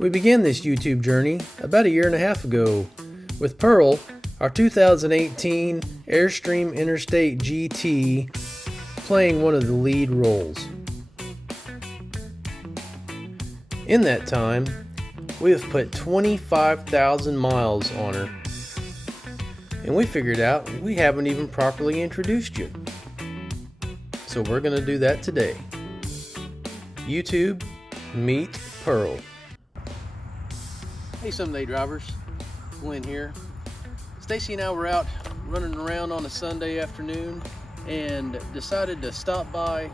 We began this YouTube journey about 1.5 years ago with Pearl, our 2018 Airstream Interstate GT, playing one of the lead roles. In that time, we have put 25,000 miles on her, and we figured out we haven't even properly introduced you. So we're going to do that today. YouTube, meet Pearl. Hey Someday drivers, Glenn here. Stacy and I were out running around on a Sunday afternoon and decided to stop by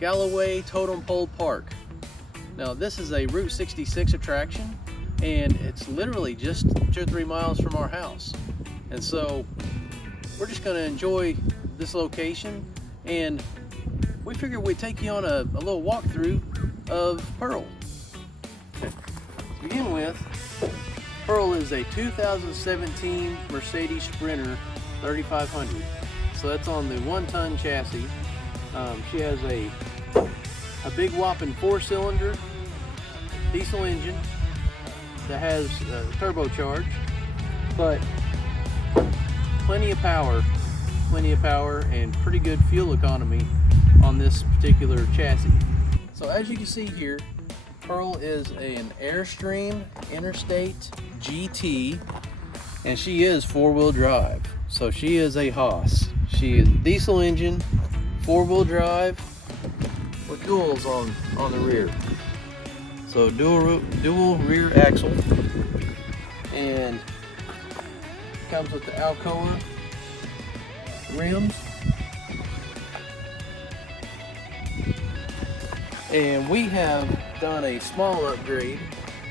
Galloway Totem Pole Park. Now this is a Route 66 attraction, and it's literally just 2 or 3 miles from our house. And so we're just going to enjoy this location, and we figured we'd take you on a little walkthrough of Pearl. Okay. To begin with, Pearl is a 2017 Mercedes Sprinter 3500. So that's on the 1-ton chassis. She has a big whopping 4-cylinder diesel engine that has turbocharged, but plenty of power and pretty good fuel economy on this particular chassis. So as you can see here, Pearl is an Airstream Interstate GT, and she is 4-wheel drive. So she is a Haas. She is diesel engine, 4-wheel drive with duals on the rear. So dual rear axle, and comes with the Alcoa rims. And we have done a small upgrade.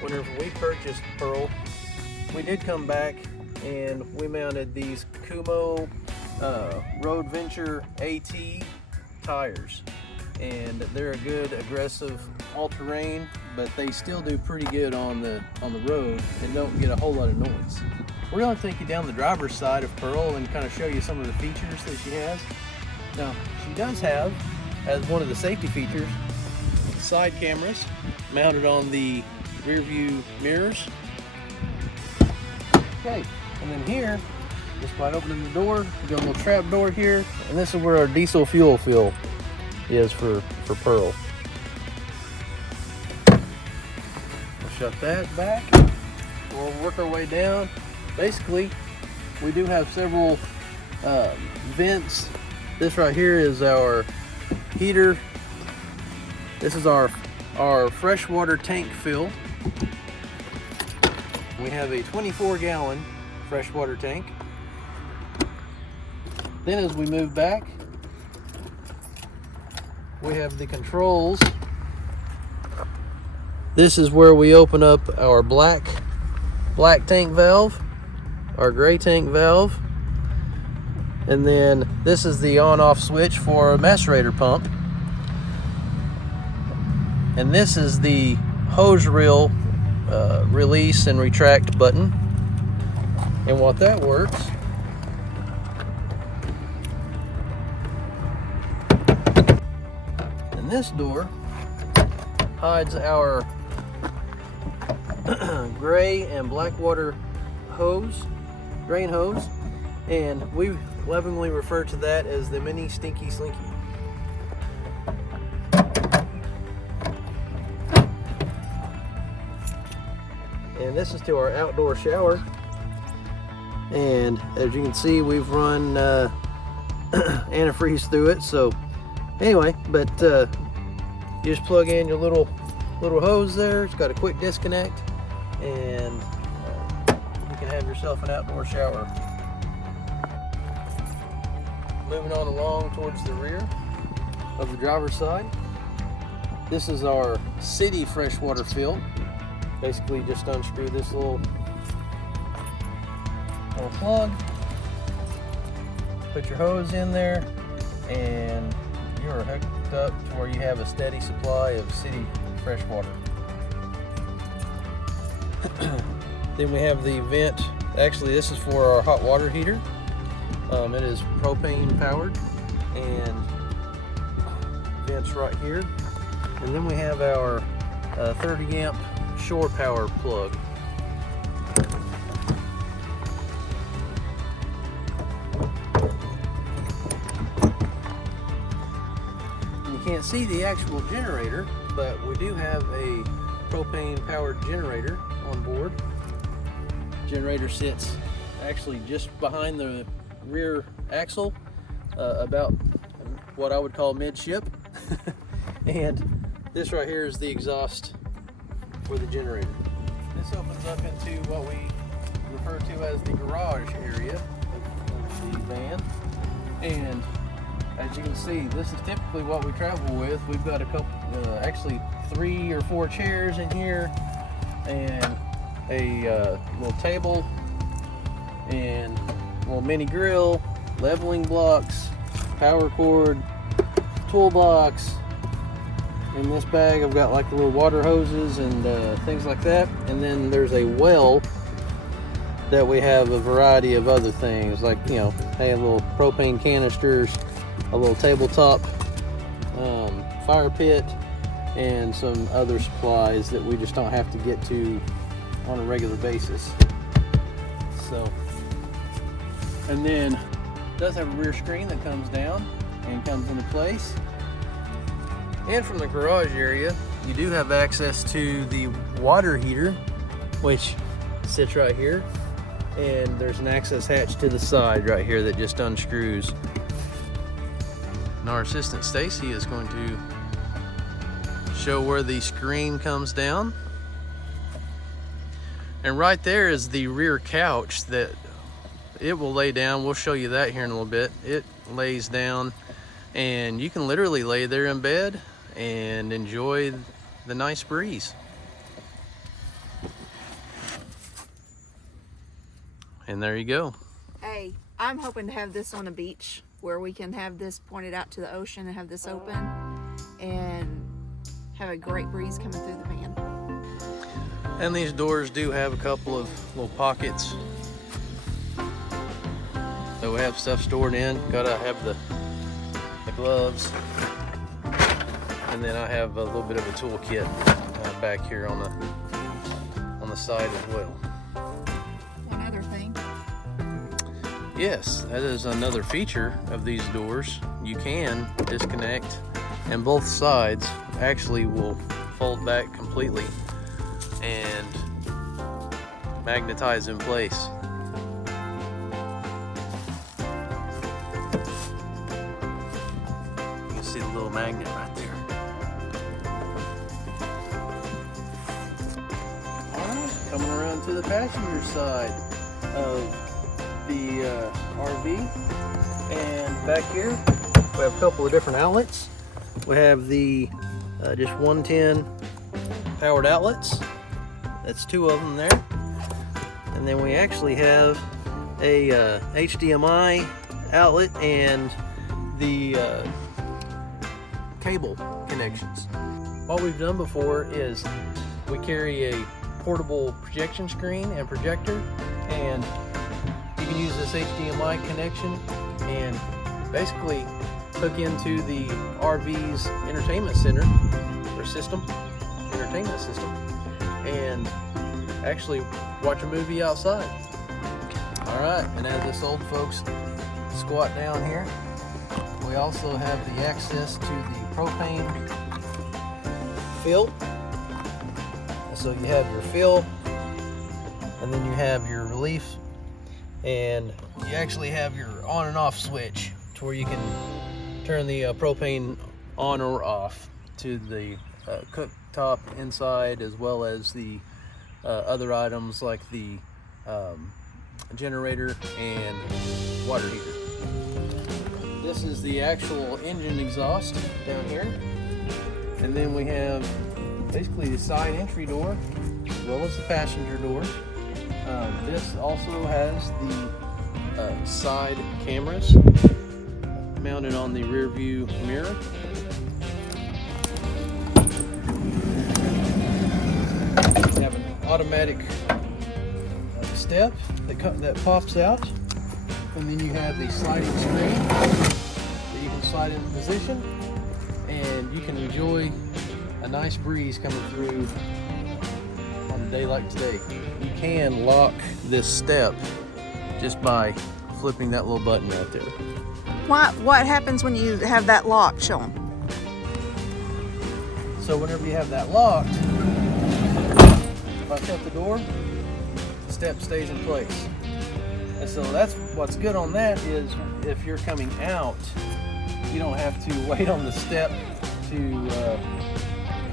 Whenever we purchased Pearl, we did come back and we mounted these Kumo Road Venture AT tires, and they're a good aggressive all-terrain, but they still do pretty good on the road and don't get a whole lot of noise. We're going to take you down the driver's side of Pearl and kind of show you some of the features that she has. Now, she does have, as one of the safety features, side cameras mounted on the rear view mirrors. Okay, and then here, just by opening the door, we got a little trap door here, and this is where our diesel fuel fill is for Pearl. We'll shut that back. We'll work our way down. Basically, we do have several vents. This right here is our heater. This is our freshwater tank fill. We have a 24-gallon freshwater tank. Then as we move back, we have the controls. This is where we open up our black tank valve, our gray tank valve, and then this is the on-off switch for a macerator pump. And this is the hose reel release and retract button. And what that works, and this door hides our gray and black water hose, drain hose, and we lovingly refer to that as the mini Stinky Slinky. And this is to our outdoor shower, and as you can see, we've run antifreeze through it. So anyway, but you just plug in your little hose there. It's got a quick disconnect, and you can have yourself an outdoor shower. Moving on along towards the rear of the driver's side, this is our city freshwater fill. Basically just unscrew this little plug, put your hose in there, and you're hooked up to where you have a steady supply of city fresh water. Then we have the vent. Actually, this is for our hot water heater. It is propane powered, and vents right here. And then we have our 30 amp shore power plug. You can't see the actual generator, but we do have a propane powered generator on board. Generator sits actually just behind the rear axle, about what I would call midship. And this right here is the exhaust for the generator. This opens up into what we refer to as the garage area of the van. And as you can see, this is typically what we travel with. We've got a couple, actually 3 or 4 chairs in here, and a little table, and a little mini grill, leveling blocks, power cord, toolbox. In this bag I've got like the little water hoses and things like that, and then there's a well that we have a variety of other things, like, you know, hey, a little propane canisters, a little tabletop fire pit, and some other supplies that we just don't have to get to on a regular basis. So, and then it does have a rear screen that comes down and comes into place. And from the garage area, you do have access to the water heater, which sits right here. And there's an access hatch to the side right here that just unscrews. And our assistant Stacy is going to show where the screen comes down. And right there is the rear couch that it will lay down. We'll show you that here in a little bit. It lays down and you can literally lay there in bed and enjoy the nice breeze. And there you go. Hey, I'm hoping to have this on a beach where we can have this pointed out to the ocean and have this open and have a great breeze coming through the van. And these doors do have a couple of little pockets, so we have stuff stored in. Gotta have the gloves, and then I have a little bit of a toolkit back here on the side as well. One other thing. Yes, that is another feature of these doors. You can disconnect, and both sides actually will fold back completely and magnetize in place. You can see the little magnet right there. Alright, coming around to the passenger side of the RV, and back here we have a couple of different outlets. We have the just 110 powered outlets. That's 2 of them there. And then we actually have a HDMI outlet and the cable connections. What we've done before is we carry a portable projection screen and projector, and you can use this HDMI connection and basically hook into the RV's entertainment center or system, entertainment system, and actually watch a movie outside. Alright, and as us old folks squat down here, we also have the access to the propane fill. So you have your fill, and then you have your relief, and you actually have your on and off switch to where you can turn the propane on or off to the cooktop inside, as well as the other items like the generator and water heater. This is the actual engine exhaust down here, and then we have basically the side entry door as well as the passenger door. This also has the side cameras mounted on the rear view mirror. We have an automatic step that pops out, and then you have the sliding screen that you can slide into position, and you can enjoy a nice breeze coming through day like today, you can lock this step just by flipping that little button right there. What happens when you have that lock? Show them. So whenever you have that locked, if I shut the door, the step stays in place. And so that's what's good on that is if you're coming out, you don't have to wait on the step to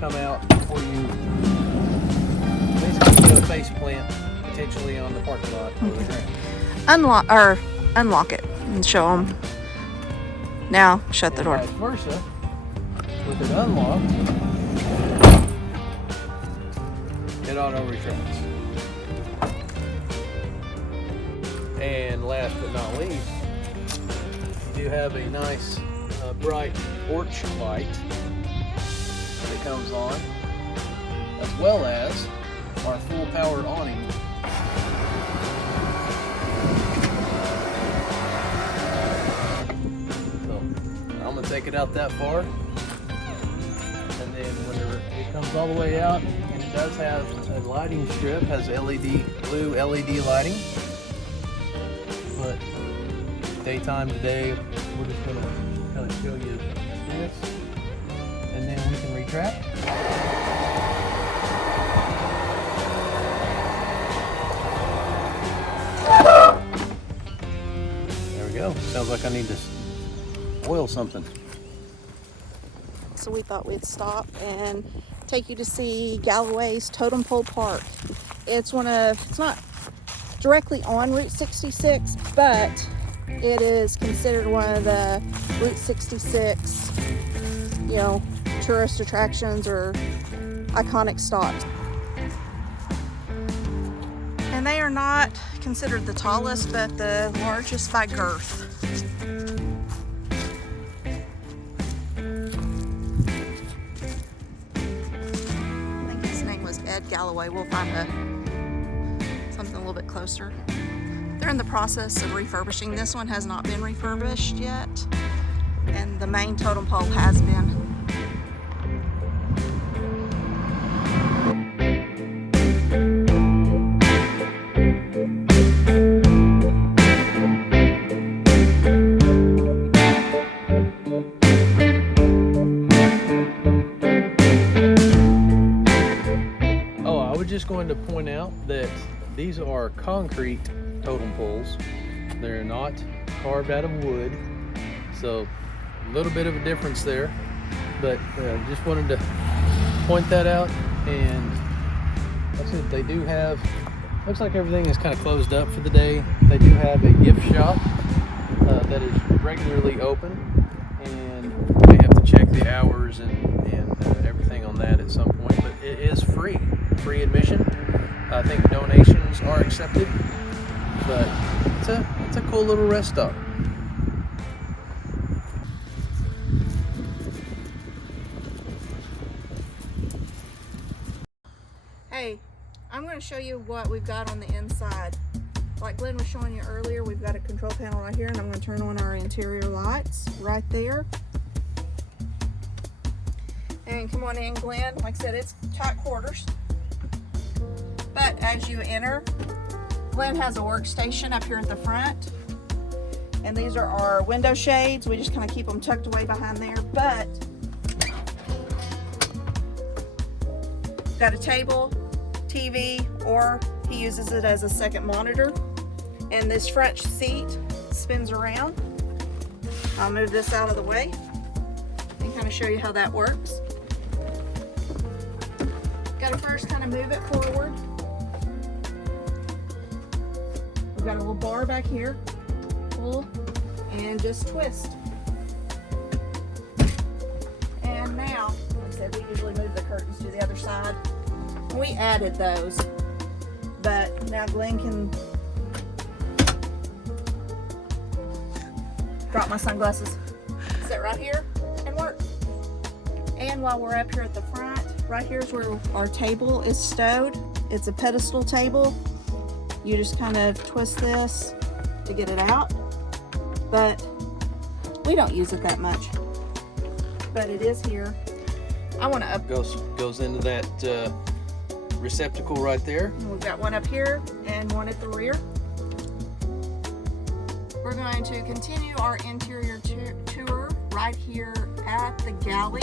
come out before you basically do a face plant potentially on the parking lot. Okay. Unlock it and show them. Now shut the door. Vice versa, with it unlocked, it auto retracts. And last but not least, you do have a nice bright porch light that comes on, as well as our full power awning. So I'm gonna take it out that far, and then whenever it comes all the way out, and it does have a lighting strip, has blue LED lighting. But daytime today, we're just gonna kind of show you this, and then we can retract. There we go. Sounds like I need to oil something. So we thought we'd stop and take you to see Galloway's Totem Pole Park. It's not directly on Route 66, but it is considered one of the Route 66, tourist attractions or iconic stops. And they are not considered the tallest, but the largest by girth. I think his name was Ed Galloway. We'll find something a little bit closer. They're in the process of refurbishing. This one has not been refurbished yet, and the main totem pole has been. Oh, I was just going to point out that these are concrete totem poles. They're not carved out of wood, so a little bit of a difference there, but just wanted to point that out. And like I said, they do have, looks like everything is kind of closed up for the day. They do have a gift shop that is regularly open, and they have to check the hours and everything on that at some point, but it is free admission. I think donations are accepted, but it's a cool little rest stop. Hey, I'm going to show you what we've got on the inside. Like Glenn was showing you earlier, we've got a control panel right here, and I'm going to turn on our interior lights right there. And come on in, Glenn. Like I said, it's tight quarters. But as you enter, Glenn has a workstation up here at the front. And these are our window shades. We just kind of keep them tucked away behind there. But got a table, TV, or he uses it as a second monitor. And this front seat spins around. I'll move this out of the way and kind of show you how that works. Got to first kind of move it forward. We've got a little bar back here. Pull and just twist. And now, like I said, we usually move the curtains to the other side. We added those, but now Glenn can drop my sunglasses, sit right here and work. And while we're up here at the front, right here is where our table is stowed. It's a pedestal table. You just kind of twist this to get it out, but we don't use it that much. But it is here. I want to Goes into that receptacle right there. And we've got one up here and one at the rear. We're going to continue our interior tour right here at the galley.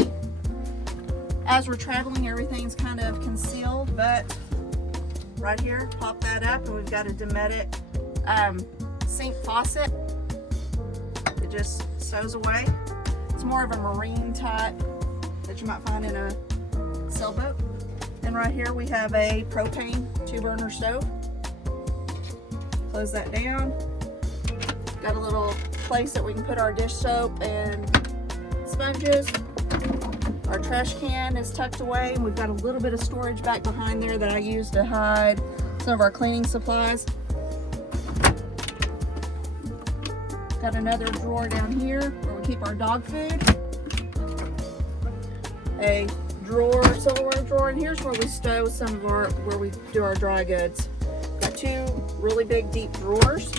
As we're traveling, everything's kind of concealed, but right here, pop that up, and we've got a Dometic sink faucet. It just sews away. It's more of a marine type that you might find in a sailboat. And right here we have a propane 2-burner stove. Close that down. Got a little place that we can put our dish soap and sponges. Our trash can is tucked away, and we've got a little bit of storage back behind there that I use to hide some of our cleaning supplies. Got another drawer down here where we keep our dog food. A drawer, silverware drawer, and here's where we stow some of our, where we do our dry goods. Got 2 really big deep drawers.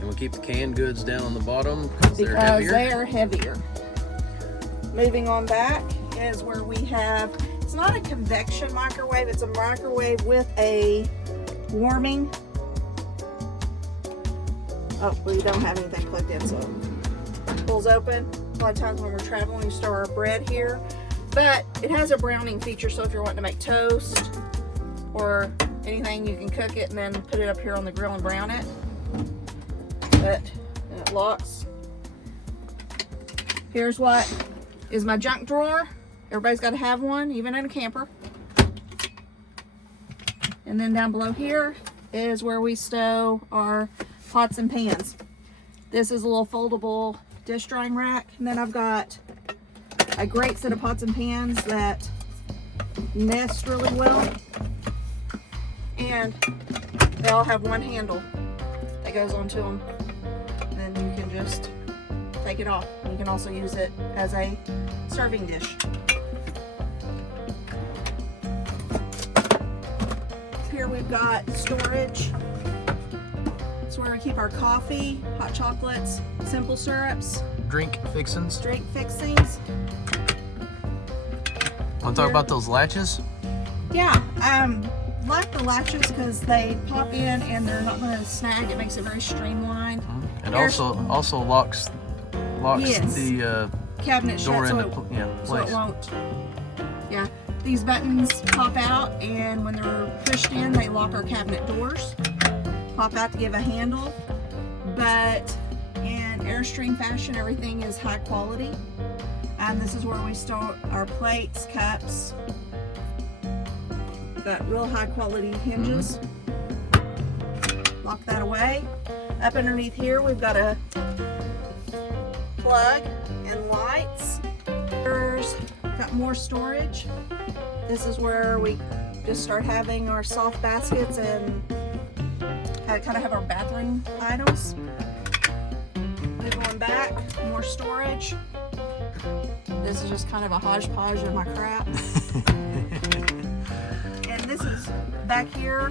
And we keep the canned goods down on the bottom because they're heavier. They are heavier. Moving on back is where we have, it's not a convection microwave, it's a microwave with a warming. Oh, we don't have anything plugged in, so it pulls open. A lot of times when we're traveling, we store our bread here. But it has a browning feature, so if you're wanting to make toast or anything, you can cook it and then put it up here on the grill and brown it. But and it locks. Here's what is my junk drawer. Everybody's got to have one, even in a camper. And then down below here is where we stow our pots and pans. This is a little foldable dish drying rack. And then I've got a great set of pots and pans that nest really well. And they all have one handle that goes onto them. And then you can just take it off. You can also use it as a serving dish. Here we've got storage. It's where we keep our coffee, hot chocolates, simple syrups, Drink fixins. drink fixings. Want to talk about those latches? Yeah, like the latches because they pop in and they're not going to snag. It makes it very streamlined. And also locks Yes. the Cabinet door shut into so place. it won't. Yeah, these buttons pop out, and when they're pushed in, they lock our cabinet doors. Pop out to give a handle, but in Airstream fashion, everything is high quality. And this is where we store our plates, cups. Got real high quality hinges. Lock that away. Up underneath here, we've got a plug and lights. There's got more storage. This is where we just start having our soft baskets and kind of have our bathroom items. Going back, more storage. This is just kind of a hodgepodge of my crap. And this is back here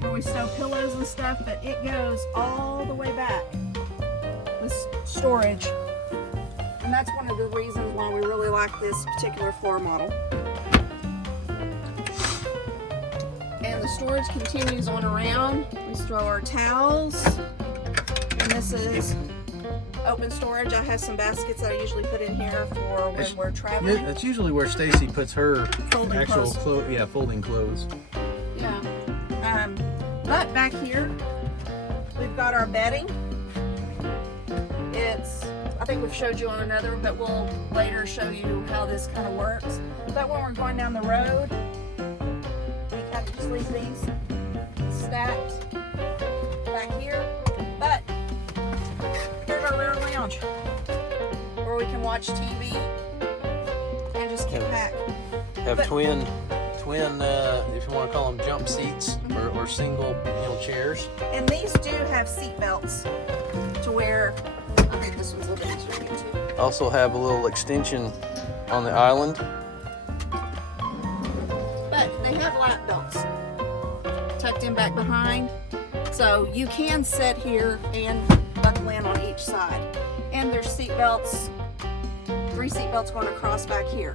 where we stow pillows and stuff, but it goes all the way back. This storage. And that's one of the reasons why we really like this particular floor model. And the storage continues on around. We store our towels. And this is open storage. I have some baskets that I usually put in here for when we're traveling. Yeah, that's usually where Stacy puts her Folding actual clothes. folding clothes. Yeah. But back here, we've got our bedding. I think we've showed you on another, but we'll later show you how this kind of works. But when we're going down the road, we kind of just leave these stacked back here. But here's our rear lounge where we can watch TV and just kick back. Have twin, if you want to call them jump seats or single, chairs. And these do have seat belts to where, I think this one's a little bit easier to get to. Also have a little extension on the island. But they have lap belts tucked in back behind. So you can sit here and buckle in on each side. And there's seat belts, 3 seat belts going across back here.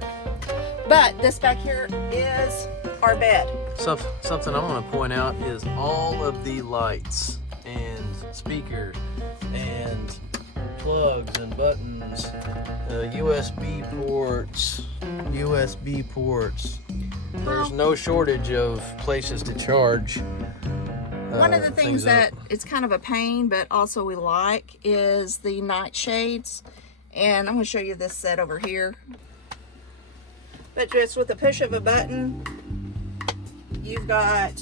But this back here is our bed. Something I want to point out is all of the lights and speakers and plugs and buttons, USB ports. There's no shortage of places to charge. One of the things that it's kind of a pain, but also we like, is the night shades. And I'm going to show you this set over here. But just with the push of a button, you've got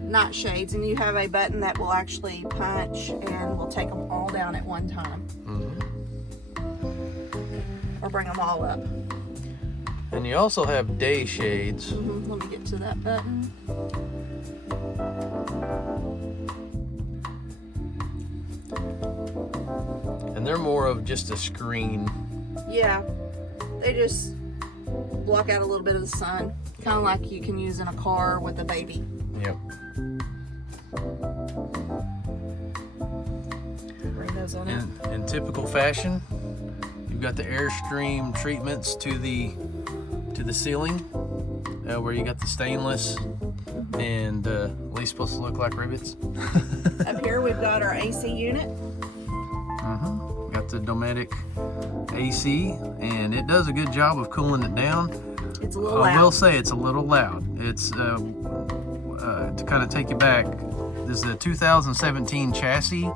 night shades, and you have a button that will actually punch and will take them all down at one time. Or bring them all up. And you also have day shades. Let me get to that button. And they're more of just a screen. Yeah, they just block out a little bit of the sun. Kind of like you can use in a car with a baby. Yep. Bring those on In typical fashion, you've got the Airstream treatments to the ceiling, where you got the stainless and at least supposed to look like rivets. Up here we've got our AC unit. Got the Dometic AC, and it does a good job of cooling it down. It's a little loud. I will say it's a little loud. It's to kind of take you back. This is a 2017 chassis.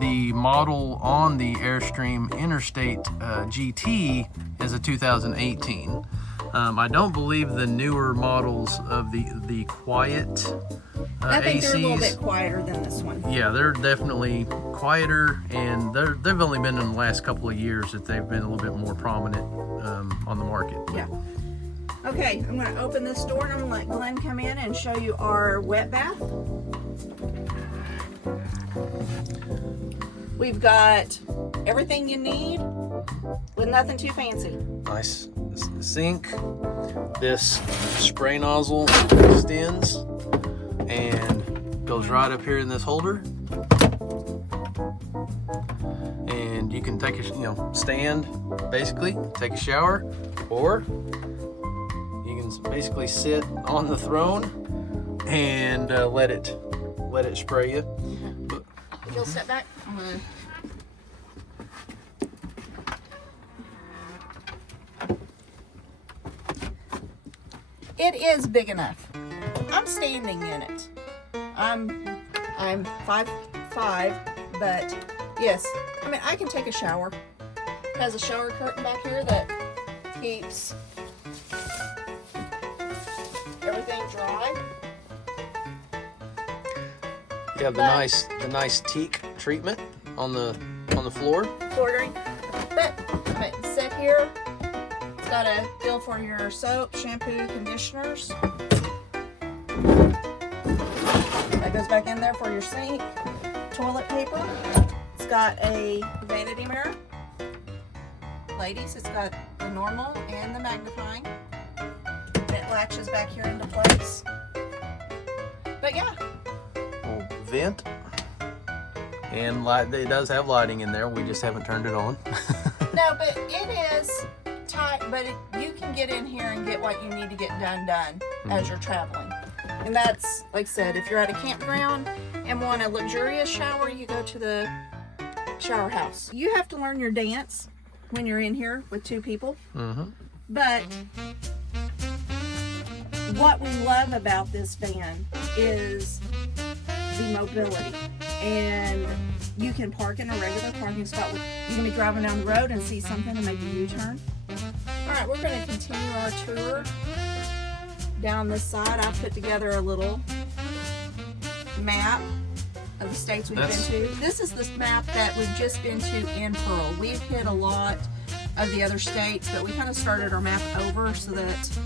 The model on the Airstream Interstate GT is a 2018. I don't believe the newer models of the quiet I think ACs, they're a little bit quieter than this one. yeah, they're definitely quieter, and they've only been in the last couple of years that they've been a little bit more prominent on the market. Yeah. Okay, I'm going to open this door and I'm going to let Glenn come in and show you our wet bath. We've got everything you need with nothing too fancy. Nice sink. This spray nozzle extends and goes right up here in this holder, and you can take a stand, basically take a shower, or you can basically sit on the throne and let it spray you. If you'll step back, I'm gonna... It is big enough. I'm standing in it. I'm 5'5", but yes, I mean, I can take a shower. It has a shower curtain back here that keeps everything dry. You have the nice teak treatment on the floor. Bordering, but I mean, sit here. It's got a deal for your soap, shampoo, conditioners. That goes back in there for your sink, toilet paper. It's got a vanity mirror. Ladies, it's got the normal and the magnifying. It latches back here into place. But yeah. Little vent. And light, it does have lighting in there. We just haven't turned it on. No, but it is tight, but you can get in here and get what you need to get done as you're traveling. And that's, like I said, if you're at a campground and want a luxurious shower, you go to the shower house. You have to learn your dance when you're in here with two people. But what we love about this van is the mobility. And you can park in a regular parking spot. You can be driving down the road and see something and make a U-turn. All right, we're going to continue our tour down this side. I've put together a little map of the states we've been to. This is the map that we've just been to in Pearl. We've hit a lot of the other states, but we kind of started our map over so that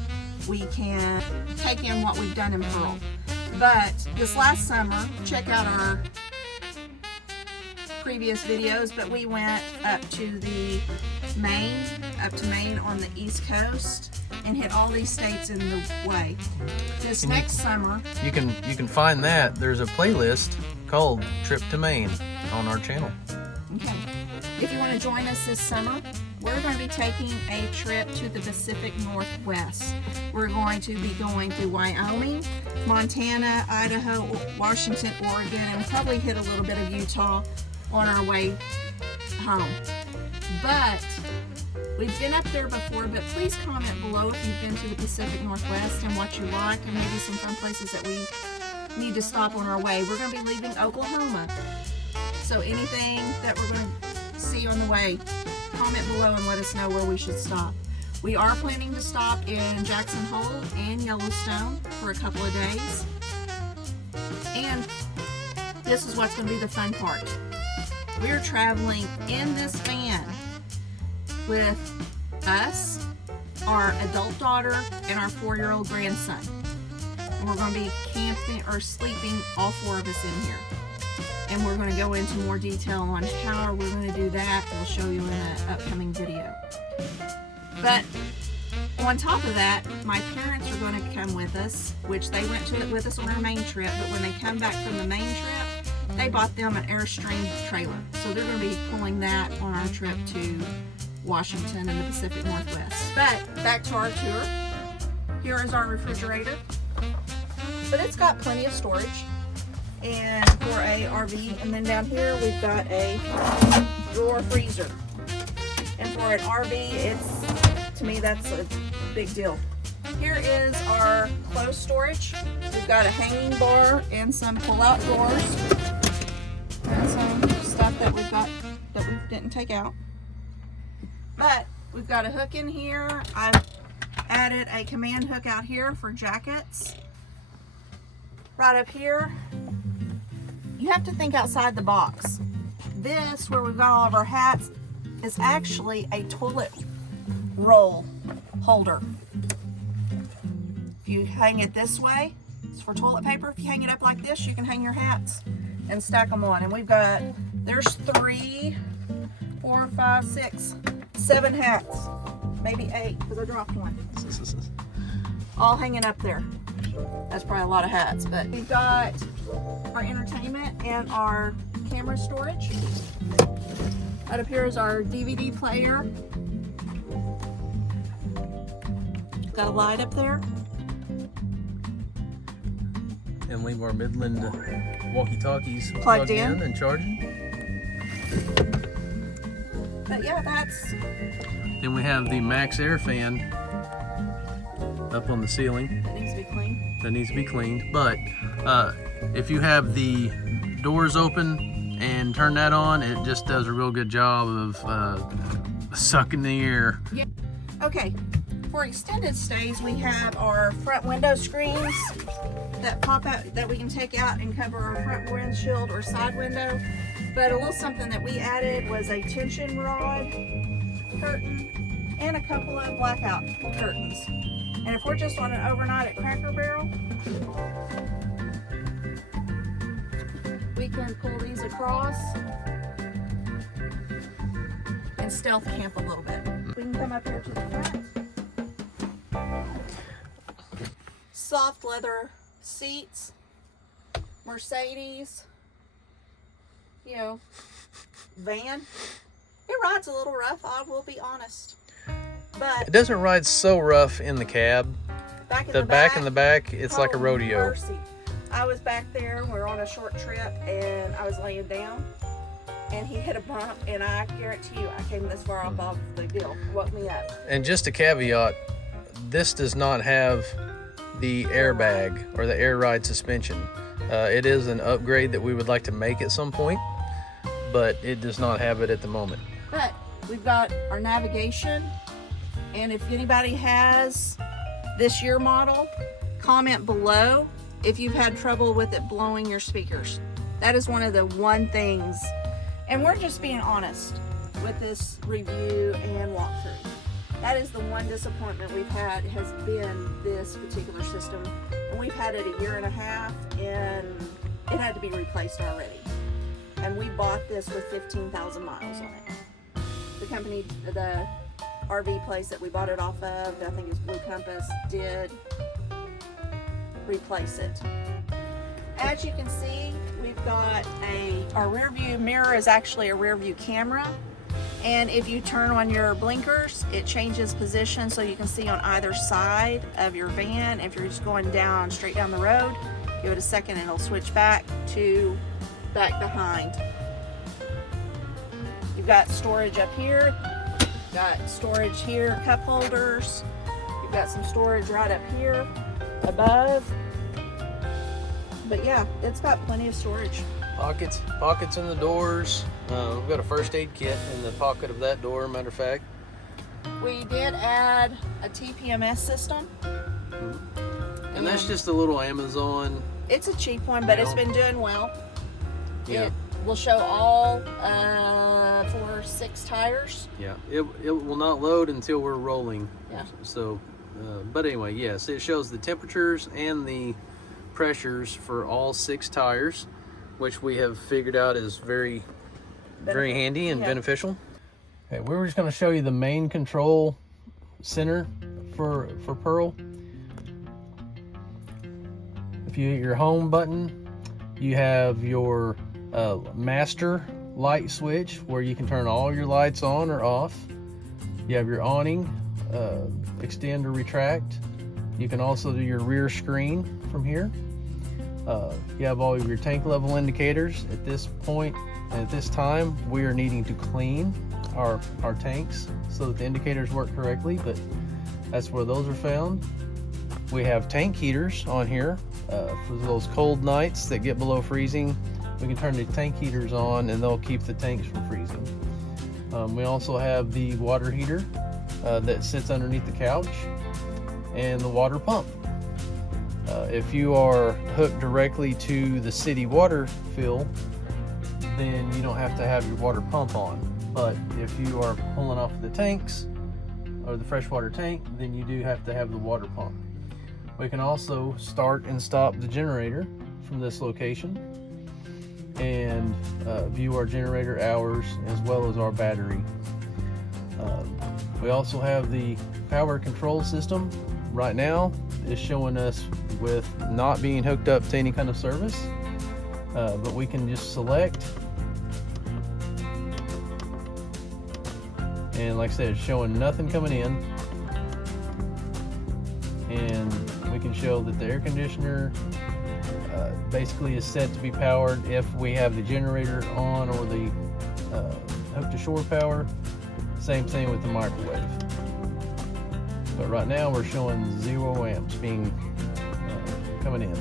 we can take in what we've done in Pearl. But this last summer, check out our previous videos, but we went up to Maine on the East Coast and hit all these states in the way. This next summer, you can find that. There's a playlist called Trip to Maine on our channel. okay. If you want to join us this summer, we're going to be taking a trip to the Pacific Northwest. We're going to be going through Wyoming, Montana, Idaho, Washington, Oregon, and probably hit a little bit of Utah on our way home. But we've been up there before, but please comment below if you've been to the Pacific Northwest and what you liked, and maybe some fun places that we need to stop on our way. We're going to be leaving Oklahoma, so anything that we're going to see on the way, comment below and let us know where we should stop. We are planning to stop in Jackson Hole and Yellowstone for a couple of days, and this is what's going to be the fun part. We're traveling in this van with us, our adult daughter, and our 4-year-old grandson. And we're going to be camping or sleeping, all 4 of us in here. And we're going to go into more detail on how we're going to do that. We'll show you in an upcoming video. But on top of that, my parents are going to come with us, which they went to it with us on our main trip. But when they come back from the main trip, they bought them an Airstream trailer. So they're going to be pulling that on our trip to Washington and the Pacific Northwest. But back to our tour. Here is our refrigerator. But it's got plenty of storage and for a RV. And then down here we've got a drawer freezer. And for an RV, it's, to me, that's a big deal. Here is our clothes storage. We've got a hanging bar and some pull-out drawers and some stuff that we've got that we didn't take out. But we've got a hook in here. I've added a command hook out here for jackets. Right up here, you have to think outside the box. This, where we've got all of our hats, is actually a toilet roll holder. If you hang it this way, it's for toilet paper. If you hang it up like this, you can hang your hats and stack them on. And we've got, there's 3, 4, 5, 6, 7 hats, maybe 8, because I dropped one. All hanging up there. That's probably a lot of hats, but we've got our entertainment and our camera storage. Right up here is our DVD player. Got a light up there. And leave our Midland walkie-talkies Plugged in and charging. But yeah, that's... Then we have the Max Air fan up on the ceiling. That needs to be cleaned. That needs to be cleaned. But if you have the doors open and turn that on, it just does a real good job of sucking the air. Yeah. Okay, for extended stays, we have our front window screens that pop out, that we can take out and cover our front windshield or side window. But a little something that we added was a tension rod curtain and a couple of blackout curtains. And if we're just on an overnight at Cracker Barrel, we can pull these across and stealth camp a little bit. We can come up here to the front. Soft leather seats, Mercedes, you know, van. It rides a little rough, I will be honest. But it doesn't ride so rough in the cab. Back in the back, it's like a rodeo. Mercy. I was back there, we were on a short trip, and I was laying down, and he hit a bump, and I guarantee you, I came this far up off the hill, woke me up. And just a caveat, this does not have the airbag or the air ride suspension. It is an upgrade that we would like to make at some point, but it does not have it at the moment. But we've got our navigation, and if anybody has this year model, comment below if you've had trouble with it blowing your speakers. That is one of the things, and we're just being honest with this review and walkthrough. That is the one disappointment we've had, has been this particular system. And we've had it 1.5 years, and it had to be replaced already. And we bought this with 15,000 miles on it. The company, the RV place that we bought it off of, I think it's Blue Compass, did replace it. As you can see, we've got our rear view mirror is actually a rear view camera. And if you turn on your blinkers, it changes position so you can see on either side of your van. If you're just going down, straight down the road, give it a second and it'll switch back to back behind. You've got storage up here, got storage here, cup holders. You've got some storage right up here above. But yeah, it's got plenty of storage. Pockets in the doors. We've got a first aid kit in the pocket of that door, matter of fact. We did add a TPMS system. And that's just a little Amazon. It's a cheap one, but it's been doing well. Yeah. It will show all 6 tires. Yeah, it will not load until we're rolling. Yeah. So, but anyway, yes, it shows the temperatures and the pressures for all 6 tires, which we have figured out is very handy and beneficial. Okay, we were just going to show you the main control center for Pearl. If you hit your home button, you have your master light switch where you can turn all your lights on or off. You have your awning, extend or retract. You can also do your rear screen from here. You have all of your tank level indicators. At this point, at this time, we are needing to clean our tanks so that the indicators work correctly, but that's where those are found. We have tank heaters on here for those cold nights that get below freezing. We can turn the tank heaters on and they'll keep the tanks from freezing. We also have the water heater that sits underneath the couch and the water pump. If you are hooked directly to the city water fill, then you don't have to have your water pump on. But if you are pulling off the tanks or the freshwater tank, then you do have to have the water pump. We can also start and stop the generator from this location and view our generator hours as well as our battery. We also have the power control system. Right now is showing us with not being hooked up to any kind of service, but we can just select, and like I said, it's showing nothing coming in, and we can show that the air conditioner basically is set to be powered if we have the generator on or the hook to shore power. Same thing with the microwave. But right now we're showing 0 amps being coming in.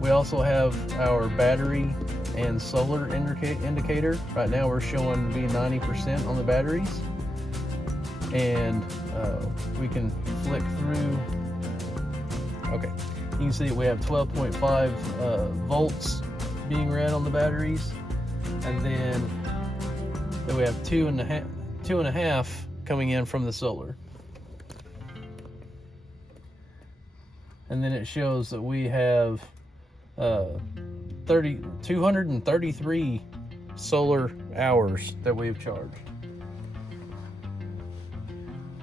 We also have our battery and solar indicator. Right now we're showing to be 90% on the batteries, and we can flick through. Okay, you can see we have 12.5 volts being read on the batteries, and then we have 2.5 coming in from the solar. And then it shows that we have 233 solar hours that we've charged.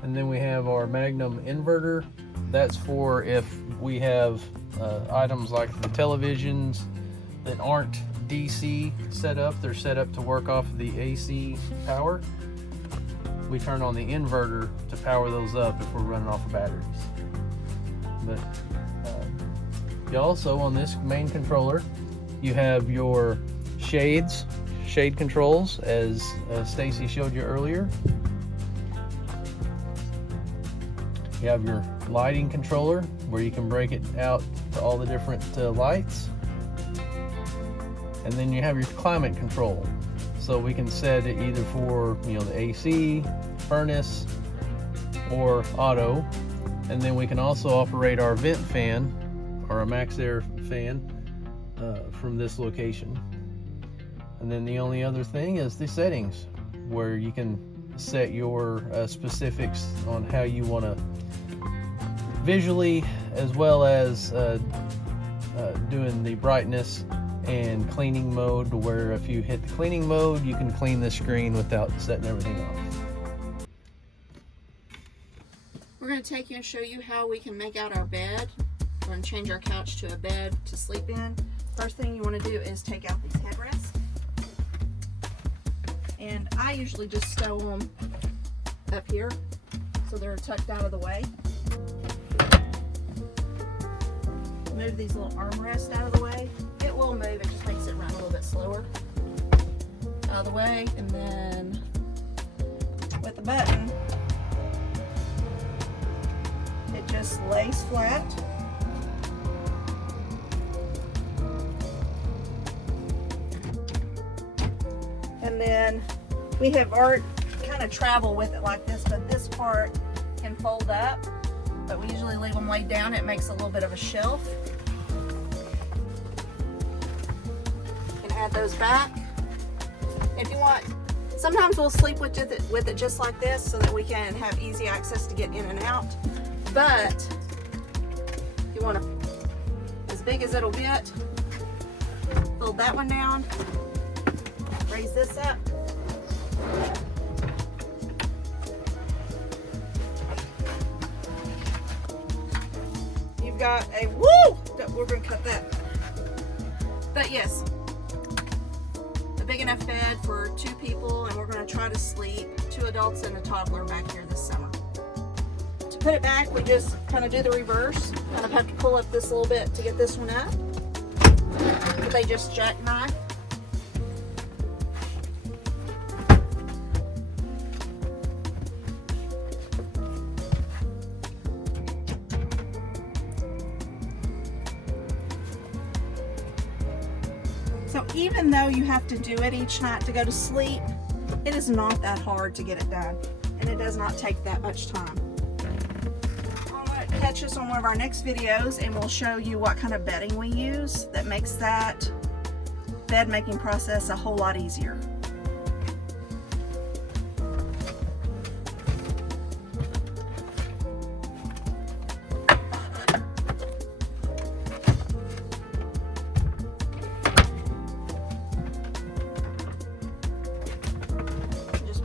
And then we have our Magnum inverter. That's for if we have items like the televisions that aren't DC set up, they're set up to work off of the AC power. We turn on the inverter to power those up if we're running off of batteries. But you also, on this main controller, you have your shade controls, as Stacy showed you earlier. You have your lighting controller where you can break it out to all the different lights. And then you have your climate control. So we can set it either for, the AC, furnace, or auto. And then we can also operate our vent fan or a max air fan from this location. And then the only other thing is the settings, where you can set your specifics on how you want to visually, as well as doing the brightness and cleaning mode, to where if you hit the cleaning mode, you can clean the screen without setting everything off. We're going to take you and show you how we can make out our bed. We're going to change our couch to a bed to sleep in. First thing you want to do is take out these headrests. And I usually just stow them up here so they're tucked out of the way. Move these little armrests out of the way. It will move, it just makes it run a little bit slower. Out of the way, and then with the button, it just lays flat. And then we have art kind of travel with it like this, but this part can fold up, but we usually leave them laid down. It makes a little bit of a shelf. You can add those back. If you want, sometimes we'll sleep with it just like this so that we can have easy access to get in and out. But if you want to, as big as it'll get, fold that one down, raise this up. You've got a, woo! We're going to cut that. But yes, a big enough bed for 2 people, and we're going to try to sleep 2 adults and a toddler back here this summer. To put it back, we just kind of do the reverse. Kind of have to pull up this a little bit to get this one up. But they just jackknife. So even though you have to do it each night to go to sleep, it is not that hard to get it done, and it does not take that much time. I'm going to catch us on one of our next videos, and we'll show you what kind of bedding we use that makes that bed making process a whole lot easier.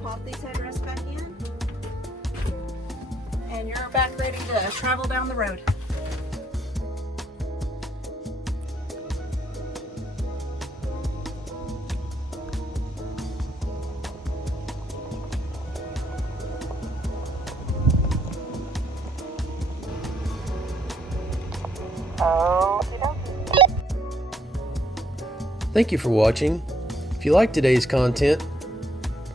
Pop these headrests back in, and you're back ready to travel down the road. Thank you for watching. If you like today's content,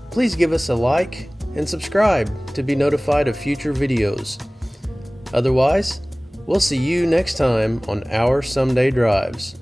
please give us a like and subscribe to be notified of future videos. Otherwise, we'll see you next time on Our Someday Drives.